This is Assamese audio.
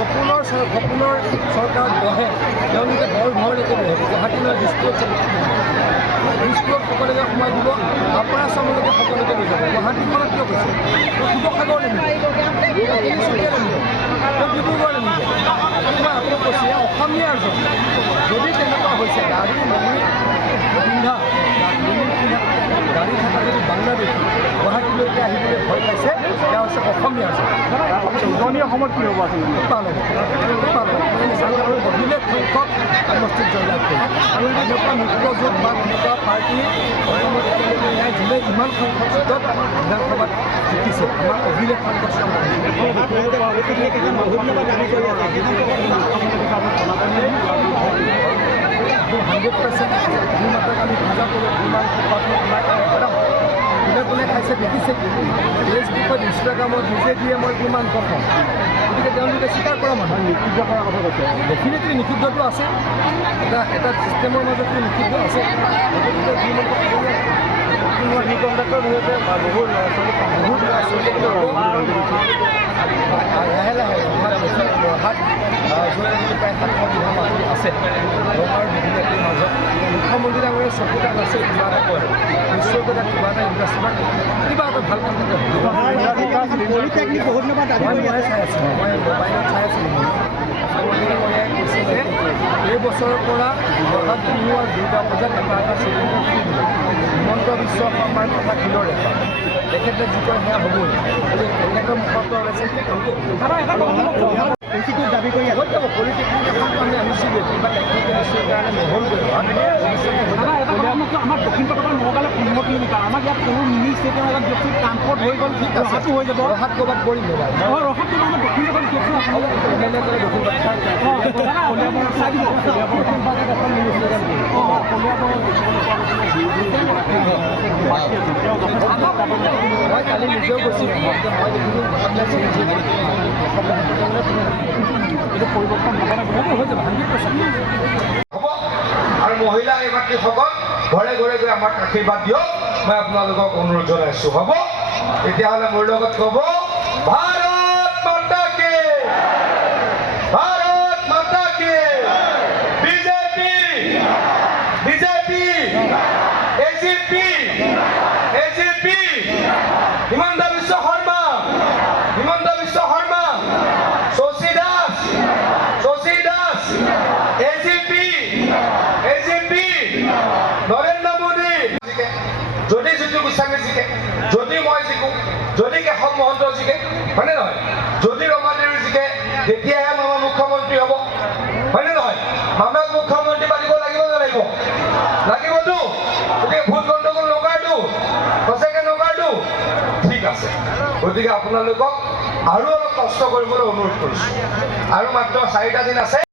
সপোনৰ চৰকাৰত বহে তেওঁলোকে ঘৰলৈকে বহে গুৱাহাটীলৈ দিছপুৰত সকলোকে সোমাই দিব আপোনাৰ চামলৈকে সকলোকে লৈ যাব গুৱাহাটীখনত কিয় কৈছে শিৱসাগৰ নিমিব তিনিচুকীয়া নিমিব ডিব্ৰুগড় নিমিব মই আকৌ কৈছে অসমীয়াৰ যদি তেনেকুৱা হৈছে গাড়ী পিন্ধা গাড়ী থকা যদি বাংলাদেশী গুৱাহাটীলৈকে আহিবলৈ ভয় পাইছে তেওঁ হৈছে অসমীয়াৰ উজনি অসমত কি হ'ব অভিলেখ সংখ্যক সমষ্টিত জয়লাভ কৰিব আৰু এনেকুৱা মিত্ৰজোঁট বা তেনেকুৱা পাৰ্টি অসমত একেলগে নাই যোনে ইমান সংখ্যক সিটত বিধানসভাত জিকিছে আমাৰ অভিলেখ সংখ্যক 100% ভূমাতাক আমি পূজা কৰোঁ ভূমান কোনে কোনে খাইছে দেখিছে ফেচবুকত ইনষ্টাগ্ৰামত নিজে দিয়ে মই কিমান কম গতিকে তেওঁলোকে স্বীকাৰ কৰা মানুহ নিষিদ্ধ কৰাৰ কথা কৈছে ডেফিনেটলি নিষিদ্ধটো আছে এটা ছিষ্টেমৰ মাজতো নিষিদ্ধ আছে লাহে লাহে ৰহাত প্ৰায় 700 বিঘা মাটি আছে ৰহাৰ বিভিন্নটিৰ মাজত মুখ্যমন্ত্ৰী ডাঙৰীয়া চকু তাত আছে কিবা এটা কয় নিশ্চয় কিবা এটা ইণ্ডাষ্ট্ৰী কিবা এটা ভাল কাম থাকে মই চাই আছিলোঁ মই মোবাইলত চাই আছিলোঁ মুখ্যমন্ত্ৰী ডাঙৰীয়াই কৈছে যে এই বছৰৰ পৰা ৰহাত বিহু আৰু দুৰ্গা পূজাত এটা চিলিণ্ডাৰ ফ্ৰী দিব হিমন্ত বিশ্ব শৰ্মাৰ কথা কিলৰ ৰেখা তেখেতে যি কয় সেয়া হ'বই তেখেতৰ মুখত ওলাইছে দাবী কৰি পলিটেকনিক এখন আমি আনিছিলোঁ কিবা টেকনিকেল ইছ্যুৰ কাৰণে নহ'ল আমাৰ দক্ষিণ পাটৰ নগাঁৱলৈ 15 কিলোমিটাৰ আমাৰ ইয়াত কোনো মিনি ষ্টেটৰ মাজত ব্যক্তি ট্ৰান্সপৰ্ট হৈ গ'ল ৰহাটো হৈ যাব ৰহাত ক'ৰবাত পৰিব ৰহাটো আমাৰ দক্ষিণ পাটৰ ব্যক্তি মই কালি নিজেও কৈছোঁ মই দেখিলোঁ এইটো পৰিৱৰ্তন হ'ব হৈ যাব 100% হ'ব আৰু মহিলা এগৰাকীসকল ঘৰে ঘৰে গৈ আমাক আশীৰ্বাদ দিয়ক মই আপোনালোকক অনুৰোধ জনাইছোঁ হ'ব তেতিয়াহ'লে মোৰ লগত ক'ব ভাৰত মাতা কি ভাৰত মাতা কি BJP BJP AGP AGP Himanta Biswa Sarma Himanta Biswa Sarma Shashi Das AGP AGP Narendra Modi যদি জ্যোতি গোস্বামী জিকে যদি মই জিকোঁ যদি কেশৱ মহন্ত জিকে হয়নে নহয় যদি ৰমা দেৱী জিকে তেতিয়াহে মামা মুখ্যমন্ত্ৰী হ'ব হয়নে নহয় মামাক মুখ্যমন্ত্ৰী পাতিব লাগিব নালাগিব লাগিবতো গতিকে ভোট গণ্ডগোল নকৰাটো সঁচাকৈ নকৰাটো ঠিক আছে গতিকে আপোনালোকক আৰু অলপ কষ্ট কৰিবলৈ অনুৰোধ কৰিছোঁ আৰু মাত্ৰ 4টা দিন আছে